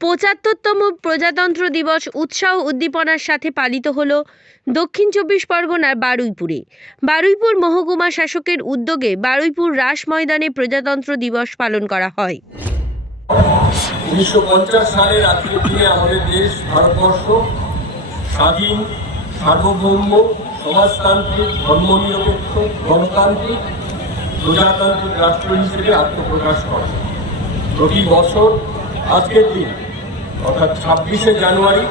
পঁচাত্তরতম প্রজাতন্ত্র দিবস উৎসাহ উদ্দীপনার সাথে পালিত হল দক্ষিণ চব্বিশ পরগনার বারুইপুরে। বারুইপুর মহকুমা শাসকের উদ্যোগে বারুইপুর রাস ময়দানে প্রজাতন্ত্র দিবস পালন করা হয়। উনিশশো পঞ্চাশ সালের দিনে আমাদের দেশ, ভারতবর্ষ স্বাধীন, সার্বভৌম, সমাজতান্ত্রিক, ধর্মনিরপেক্ষ, গণতান্ত্রিক, প্রজাতান্ত্রিক রাষ্ট্র হিসেবে আত্মপ্রকাশ করে। প্রতি বছর আজকের দিন অর্থাৎ ছাব্বিশে জানুয়ারি,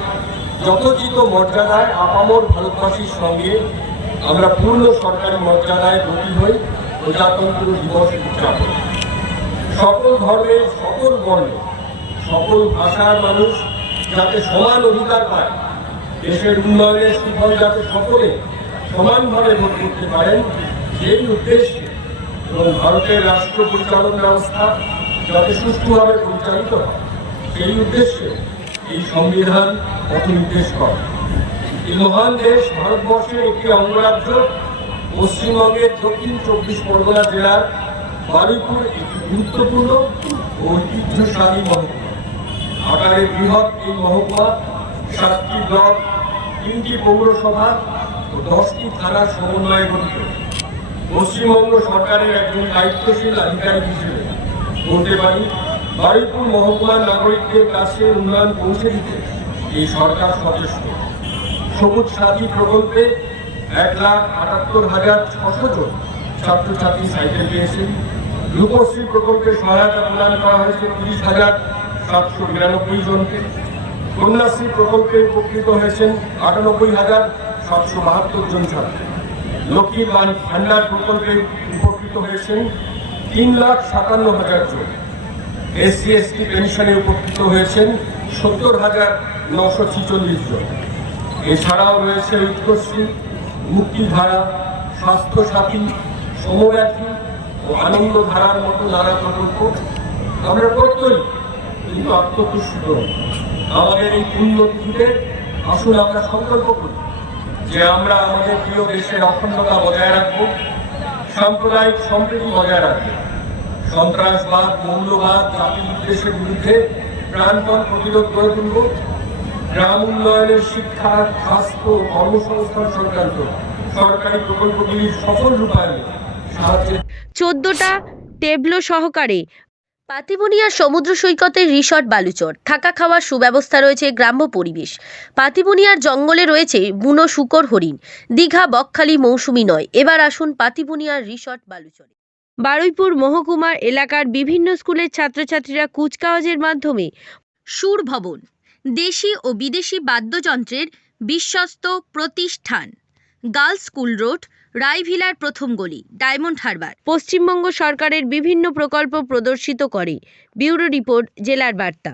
যথোচিত মর্যাদায় আপামর ভারতবাসীর সঙ্গে আমরা পূর্ণ সরকারি মর্যাদায় ব্রতী হই, প্রজাতন্ত্র দিবস উদযাপন। সকল ধর্মের, সকল বর্ণ সকল ভাষার মানুষ যাতে সমান অধিকার পায়, দেশের উন্নয়নের সুফল যাতে সকলে সমানভাবে ভোট করতে পারেন, সেই উদ্দেশ্যে এবং ভারতের রাষ্ট্র পরিচালন ব্যবস্থা যাতে সুষ্ঠুভাবে পরিচালিত হয়। সেই উদ্দেশ্যে এই সংবিধান পথ নির্দেশ করে। এই মহান দেশ ভারতবর্ষের একটি অঙ্গরাজ্য, পশ্চিমবঙ্গের দক্ষিণ চব্বিশ পরগনা জেলার বারুইপুর একটি গুরুত্বপূর্ণ ও ঐতিহ্যশালী মহকুমা। আকারে বৃহৎ এই মহকুমা সাতটি ব্লক, তিনটি পৌরসভা ও দশটি থানার সমন্বয়ে গঠিত। পশ্চিমবঙ্গ সরকারের একজন দায়িত্বশীল আধিকারিক হিসেবে বলতে পারি বারুইপুর মহকুমার নাগরিকদের কাছে উন্নয়ন পৌঁছে দিতে এই সরকার সচেষ্ট। সবুজ সাথী প্রকল্পে এক লাখ আটাত্তর হাজার ছশো জন ছাত্রছাত্রী সাইকেল পেয়েছেন। রূপশ্রী প্রকল্পে সহায়তা প্রদান করা হয়েছে তিরিশ হাজার সাতশো বিরানব্বই জনকে। কন্যাশ্রী প্রকল্পে উপকৃত হয়েছেন আটানব্বই হাজার সাতশো বাহাত্তর জন ছাত্র। লক্ষ্মীর ভান্ডার প্রকল্পে উপকৃত হয়েছেন তিন লাখ সাতান্ন হাজার জন। এসসি এসটি পেনশনে উপকৃত হয়েছেন সত্তর হাজার নশো ছিচল্লিশ জন। এছাড়াও রয়েছে উৎকর্ষী মুক্তিধারা স্বাস্থ্য সাথী সমব্যাথী ও আনন্দ ধারার মতো নানা প্রকল্প। আমরা প্রত্যেই কিন্তু আত্মতুষ্ট আমাদের এই পুণ্যতিথিতে আসুন আমরা সংকল্প করি যে আমরা আমাদের প্রিয় দেশের অখণ্ডতা বজায় রাখব, সাম্প্রদায়িক সম্প্রীতি বজায় রাখব। সন্ত্রাসবাদ, মৌলবাদ, জাতি বিদ্বেষের বিরুদ্ধে প্রাণপণ প্রতিরোধ গড়ে তুলব। গ্রাম উন্নয়নের শিক্ষা, স্বাস্থ্য কর্মসংস্থান সংক্রান্ত সরকারি প্রকল্পগুলির সফল রূপায়নে সাহায্যে চোদ্দটা টেবলো সহকারে পাতিবুনিয়া সমুদ্র সৈকতের রিসর্ট বালুচর। থাকা খাওয়ার সুব্যবস্থা রয়েছে গ্রাম্য পরিবেশ। পাতিবুনিয়ার জঙ্গলে রয়েছে বুনো শুকর হরিণ। দীঘা বকখালি মৌসুমি নয়। এবার আসুন পাতিবুনিয়ার রিসর্ট বালুচরে। বারুইপুর মহকুমার এলাকার বিভিন্ন স্কুলের ছাত্রছাত্রীরা কুচকাওয়াজের মাধ্যমে সুর ভবন, দেশি ও বিদেশি বাদ্যযন্ত্রের বিশ্বস্ত প্রতিষ্ঠান, গার্লস স্কুল রোড, রায়ভিলার প্রথম গলি, ডায়মন্ড হারবার। পশ্চিমবঙ্গ সরকারের বিভিন্ন প্রকল্প প্রদর্শিত করে। ব্যুরো রিপোর্ট, জেলার বার্তা।